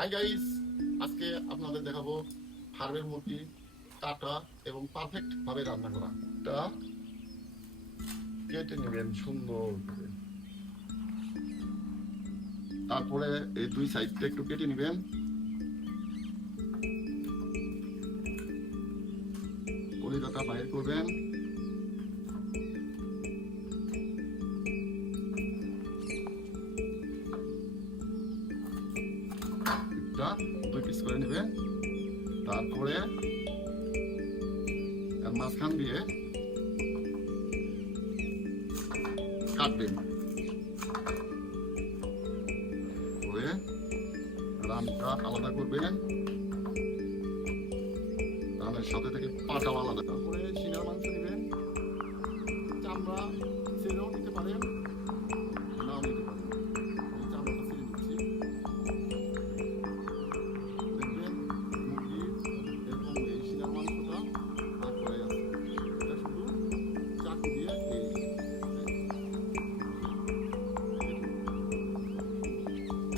Hi guys, আজকে আপনাদের দেখাবো ফার্মের মুরগি কাটা এবং পারফেক্ট ভাবে রান্না করা। এটা কেটে নেবেন সুন্দর করে, তারপরে এই দুই সাইডটা একটু কেটে নেবেন। কলিজাটা বাইর করবেন। দুই পিস করে নেবেন, তারপরে মাঝখান দিয়ে কাটবেন, করে রানটা আলাদা করবেন, রানের সাথে থেকে পাটাও আলাদা। তারপরে সিনার মাংস নেবেন, চামড়া ছেড়েও নিতে পারেন, নাও নিতে পারেন। চামড়াটা ছেড়ে নিচ্ছি। দেখবেন মুরগির এরকম এই সিনার মাংসটা তারপরে আছে, এটা শুধু চাকু দিয়ে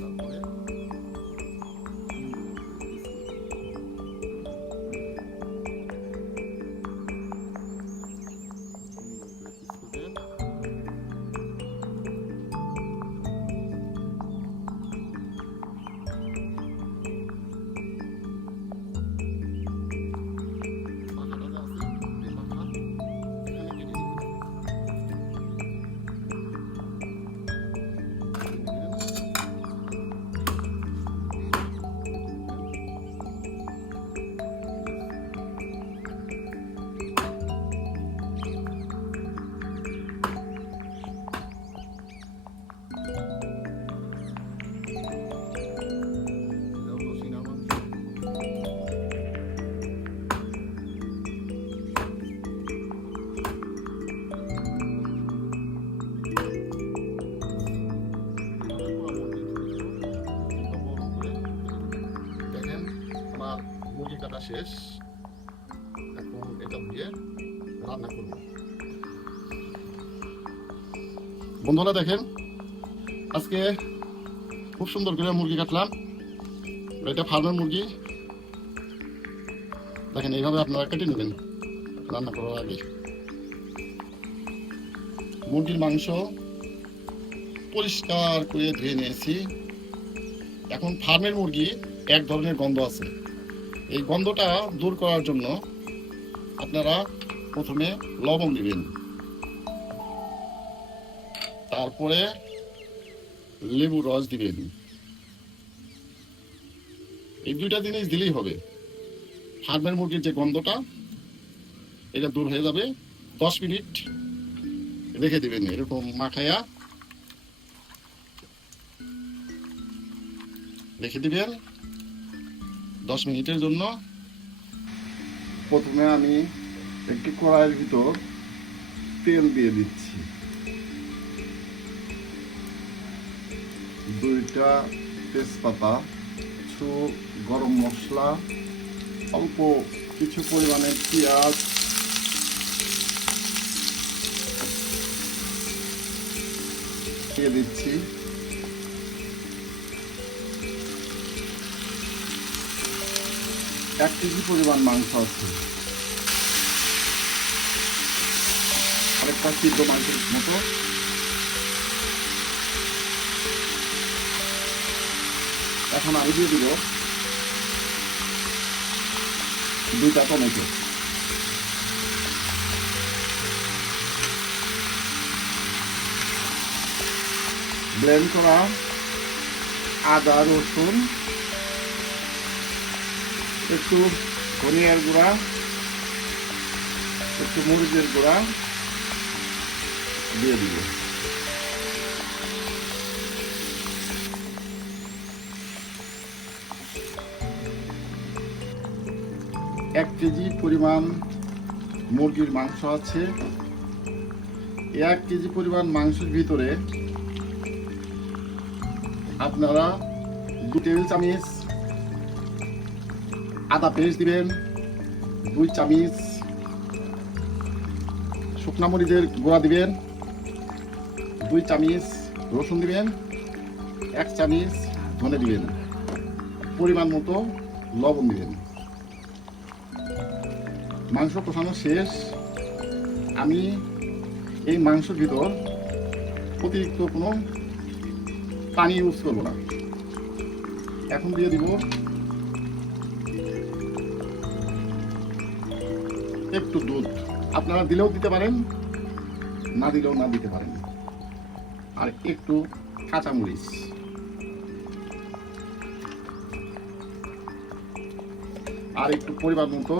তারপরে মুরগি কাটা শেষ। এখন এটা দিয়ে রান্না করব। বন্ধুরা দেখেন, আজকে খুব সুন্দর করে মুরগি কাটলাম। এটা ফার্মের মুরগি। দেখেন এইভাবে আপনারা কেটে নেবেন রান্না করার আগে। মুরগির মাংস পরিষ্কার করে ধুয়ে নিয়েছি। এখন ফার্মের মুরগি এক ধরনের গন্ধ আছে, এই গন্ধটা দূর করার জন্য আপনারা প্রথমে লবণ দিবেন, তারপরে লেবু রস দিবেন। এই দুইটা জিনিস দিলেই হবে, ফার্মের মুরগির যে গন্ধটা এটা দূর হয়ে যাবে। 10 মিনিট রেখে দিবেন এরকম মাখায়া রেখে দিবেন 10 মিনিটের জন্য। প্রথমে আমি একটি কড়াইয়ের ভিতর তেল দিয়ে দিচ্ছি, 2টা তেজপাতা, কিছু গরম মশলা, অল্প কিছু পরিমাণে পেঁয়াজ, দিয়ে দিচ্ছি। এক কেজি পরিমাণ মাংস আছে, আরেকটা সিদ্ধ মাংসের মতো। এখন আমি দিয়ে দিব 2টা টমেটো, ব্লেন্ড করা আদা রসুন, একটু ধনিয়ার গুঁড়া, একটু মরিচের গুঁড়া দিয়ে দিব। এক কেজি পরিমাণ মুরগির মাংস আছে। 1 কেজি পরিমাণ মাংসের ভিতরে আপনারা 2 টেবিল চামচ আদা পেস্ট দিবেন, 2 চামচ শুকনা মরিচের গুঁড়া দিবেন, 2 চামচ রসুন দিবেন, 1 চামচ ধনে দিবেন। পরিমাণ মতো লবণ দিবেন। মাংস কষানো শেষ। আমি এই মাংসের ভিতর অতিরিক্ত কোনো পানি ইউজ করব না। এখন দিয়ে দিব একটু দুধ। আপনারা দিলেও দিতে পারেন, না দিলেও না দিতে পারেন। আর একটু কাঁচামরিচ, আর একটু পরিমাণ মতো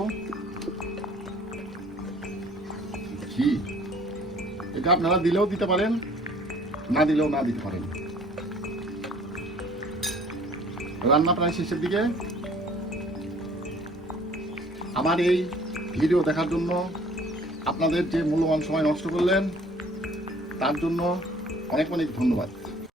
ঘি। এটা আপনারা দিলেও দিতে পারেন, না দিলেও না দিতে পারেন। রান্না প্রায় শেষের দিকে। আমার এই ভিডিও দেখার জন্য, আপনাদের যে মূল্যবান সময় নষ্ট করলেন তার জন্য অনেক অনেক ধন্যবাদ।